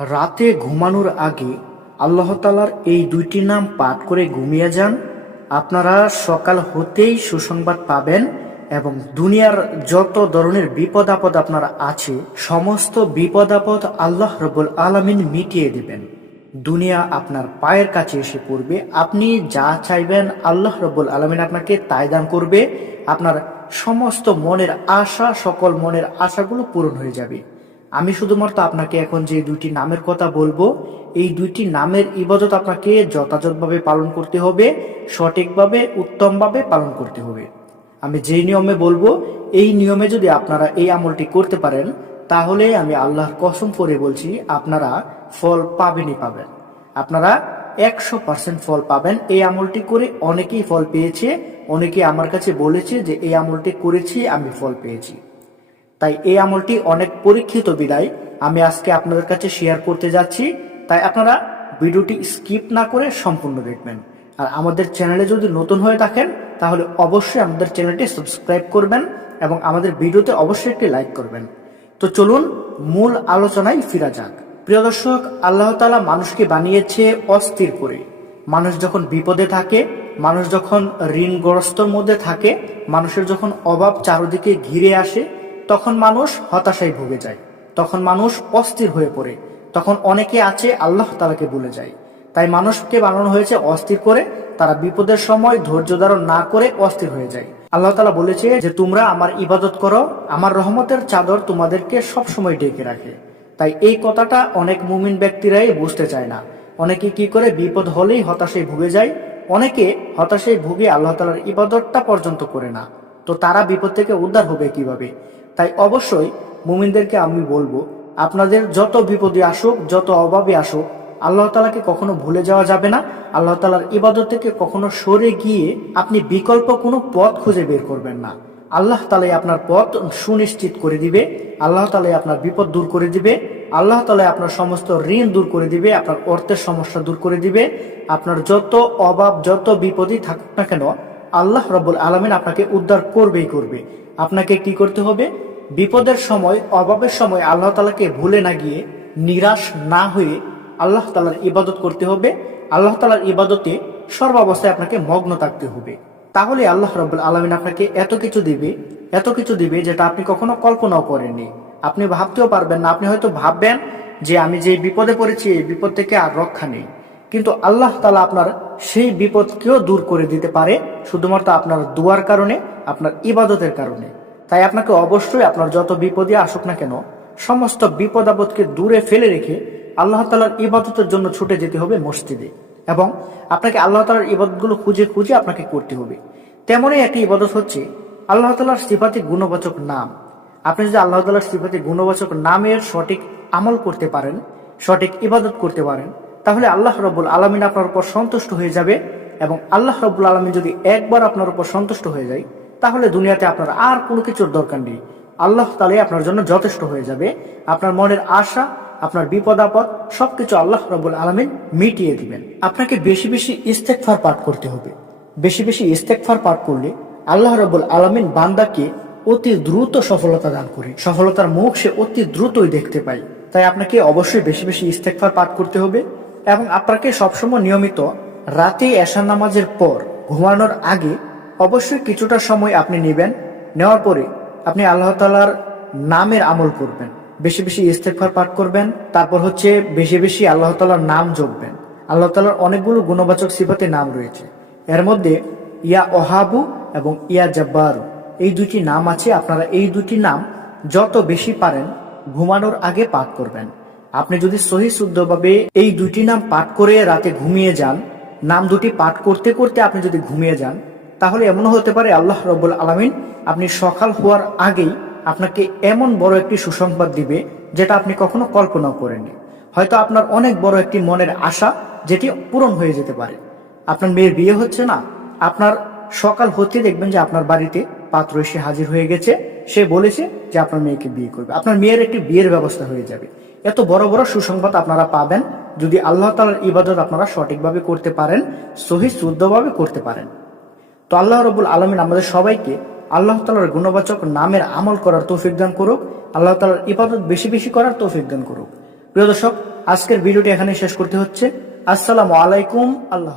রাতে ঘুমানোর আগে আল্লাহ তালার এই দুইটি নাম পাঠ করে ঘুমিয়ে যান। আপনারা সকাল হতেই সুসংবাদ পাবেন এবং দুনিয়ার যত ধরনের বিপদ আপদ আপনার আছে, সমস্ত বিপদ আপদ আল্লাহ রবুল আলমিন মিটিয়ে দেবেন। দুনিয়া আপনার পায়ের কাছে এসে পড়বে। আপনি যা চাইবেন আল্লাহ রবুল আলমিন আপনাকে তাই দান করবে। আপনার সমস্ত মনের আশা, সকল মনের আশাগুলো পূরণ হয়ে যাবে। আমি শুধুমাত্র আপনাকে এখন যে দুইটি নামের কথা বলব, এই দুইটি নামের ইবাদত আপনাকে যথাযথভাবে পালন করতে হবে, সঠিকভাবে, উত্তমভাবে পালন করতে হবে। আমি যেই নিয়মে বলব, এই নিয়মে যদি আপনারা এই আমলটি করতে পারেন, তাহলে আমি আল্লাহর কসম করে বলছি, আপনারা ফল পাবেনই পাবেন। আপনারা একশো পার্সেন্ট ফল পাবেন। এই আমলটি করে অনেকেই ফল পেয়েছে, অনেকে আমার কাছে বলেছে যে, এই আমলটি করেছি, আমি ফল পেয়েছি। তাই এই আমলটি অনেক পরীক্ষিত বিদায়। আমি আজকে আপনাদের কাছে শেয়ার করতে যাচ্ছি। তাই আপনারা ভিডিওটি স্কিপ না করে সম্পূর্ণ দেখবেন। আর আমাদের চ্যানেলে যদি নতুন হয়ে থাকেন, তাহলে অবশ্যই আমাদের চ্যানেলটি সাবস্ক্রাইব করবেন এবং আমাদের ভিডিওতে অবশ্যই একটি লাইক করবেন। তো চলুন, মূল আলোচনায় ফিরা যাক। প্রিয় দর্শক, আল্লাহ তালা মানুষকে বানিয়েছে অস্থির করে। মানুষ যখন বিপদে থাকে, মানুষ যখন ঋণগ্রস্তর মধ্যে থাকে, মানুষের যখন অভাব চারদিকে ঘিরে আসে তখন মানুষ হতাশায় ভুগে যায়। তখন মানুষ অস্থির হয়ে পড়ে। তখন অনেকে আছে আল্লাহ তালাকে ভুলে যায়। তাই মানুষকে বানানো হয়েছে অস্থির করে, তারা বিপদের সময় ধৈর্য ধারণ না করে অস্থির হয়ে যায়। আল্লাহ তালা বলেছে যে, তোমরা আমার ইবাদত করো, আমার রহমতের চাদর তোমাদেরকে সব সময় ডেকে রাখে। তাই এই কথাটা অনেক মুমিন ব্যক্তিরাই বুঝতে চায় না। অনেকে কি করে, বিপদ হলেই হতাশায় ভুগে যায়। অনেকে হতাশায় ভুগে আল্লাহ তালার ইবাদতটা পর্যন্ত করে না। তো তারা বিপদ থেকে উদ্ধার হবে কীভাবে? তাই অবশ্যই মুমিনদেরকে আমি বলব, আপনাদের যত বিপদে আসুক, যত অভাবে আসুক, আল্লাহ তালাকে কখনো ভুলে যাওয়া যাবে না। আল্লাহ তালার ইবাদত থেকে কখনো সরে গিয়ে আপনি বিকল্প কোনো পথ খুঁজে বের করবেন না। আল্লাহ তালাই আপনার পথ সুনিশ্চিত করে দিবে, আল্লাহ তালাই আপনার বিপদ দূর করে দিবে, আল্লাহ তালাই আপনার সমস্ত ঋণ দূর করে দিবে, আপনার অর্থের সমস্যা দূর করে দিবে। আপনার যত অভাব, যত বিপদই থাকুক না কেন, আল্লাহ রব্বুল আলমিন আপনাকে উদ্ধার করবেই করবে। আপনাকে কি করতে হবে? বিপদের সময়, অভাবের সময় আল্লাহ তালাকে ভুলে না গিয়ে নিরাশ না হয়ে আল্লাহ তালার ইবাদত করতে হবে। আল্লাহ তালার ইবাদতে সর্বাবস্থায় আপনাকে মগ্ন থাকতে হবে। তাহলে আল্লাহ রব্বুল আলমিন আপনাকে এত কিছু দিবে, এত কিছু দিবে যেটা আপনি কখনো কল্পনাও করেননি। আপনি ভাবতেও পারবেন না, আপনি হয়তো ভাববেন যে আমি যে বিপদে পড়েছি, এই বিপদ থেকে আর রক্ষা নেই। কিন্তু আল্লাহ তালা আপনার সেই বিপদকেও দূর করে দিতে পারে, শুধুমাত্র আপনার দুয়ার কারণে, আপনার ইবাদতের কারণে। তাই আপনাকে অবশ্যই আপনার যত বিপদে আসুক না কেন, সমস্ত বিপদ আপদকে দূরে ফেলে রেখে আল্লাহ তালার ইবাদতের জন্য ছুটে যেতে হবে মসজিদে এবং আপনাকে আল্লাহ তালার ইবাদতগুলো খুঁজে খুঁজে আপনাকে করতে হবে। তেমনই একটি ইবাদত হচ্ছে আল্লাহ তালার সিফাতি গুণবাচক নাম। আপনি যদি আল্লাহ তালার সিফাতি গুণবাচক নামের সঠিক আমল করতে পারেন, সঠিক ইবাদত করতে পারেন, তাহলে আল্লাহ রব্বুল আলমিন আপনার উপর সন্তুষ্ট হয়ে যাবে এবং আল্লাহ রব্বুল আলমিন যদি একবার আপনার উপর সন্তুষ্ট হয়ে যায় তাহলে দুনিয়াতে আপনার আর কোনো কিছুর দরকার নেই। আল্লাহ তালে আপনার জন্য যথেষ্ট হয়ে যাবে। আপনার মনের আশা, আপনার বিপদ আপদ, সবকিছু আল্লাহ রব্বুল আলমিন মিটিয়ে দিবেন। আপনাকে বেশি বেশি ইস্তেকফার পাঠ করতে হবে। বেশি বেশি ইস্তেকফার পাঠ করলে আল্লাহ রব্বুল আলমিন বান্দাকে অতি দ্রুত সফলতা দান করে। সফলতার মুখ সে অতি দ্রুতই দেখতে পায়। তাই আপনাকে অবশ্যই বেশি বেশি ইস্তেকফার পাঠ করতে হবে এবং আপনাকে সবসময় নিয়মিত রাতে এশা নামাজের পর ঘুমানোর আগে অবশ্যই কিছুটা সময় আপনি নেবেন। নেওয়ার পরে আপনি আল্লাহ তালার নামের আমল করবেন। বেশি বেশি ইস্তেকফার পাঠ করবেন। তারপর হচ্ছে বেশি বেশি আল্লাহ তালার নাম জপবেন। আল্লাহ তালার অনেকগুলো গুণবাচক সিফাতে নাম রয়েছে। এর মধ্যে ইয়া ওহাবু এবং ইয়া জব্বারু। এই দুটি নাম আছে। আপনারা এই দুটি নাম যত বেশি পারেন ঘুমানোর আগে পাঠ করবেন। আপনি যদি সহি শুদ্ধভাবে এই দুটি নাম পাঠ করে রাতে ঘুমিয়ে যান, নাম দুটি পাঠ করতে করতে আপনি যদি ঘুমিয়ে যান তাহলে এমনও হতে পারে, আল্লাহ রব্বুল আলমিন আপনি সকাল হওয়ার আগেই আপনাকে এমন বড় একটি সুসংবাদ দিবে যেটা আপনি কখনো কল্পনাও করেননি। হয়তো আপনার অনেক বড় একটি মনের আশা যেটি পূরণ হয়ে যেতে পারে। আপনার মেয়ের বিয়ে হচ্ছে না। আপনার সকাল হতে দেখবেন যে আপনার বাড়িতে পাত্র এসে হাজির হয়ে গেছে। সে বলেছে যে আপনার মেয়েকে বিয়ে করবে। আপনার মেয়ের একটি বিয়ের ব্যবস্থা হয়ে যাবে। এত বড় বড় সুসংবাদ আপনারা পাবেন যদি আল্লাহ তালার ইবাদত আপনারা সঠিকভাবে করতে পারেন, সহি, শুদ্ধভাবে করতে পারেন। তো আল্লাহ রবুল আলমিন আমাদের সবাইকে আল্লাহ তালার গুণবাচক নামের আমল করার তৌফিক দান করুক, আল্লাহ তালার ইবাদত বেশি বেশি করার তৌফিক দান করুক। প্রিয় দর্শক, আজকের ভিডিওটি এখানে শেষ করতে হচ্ছে। আসসালামু আলাইকুম, আল্লাহ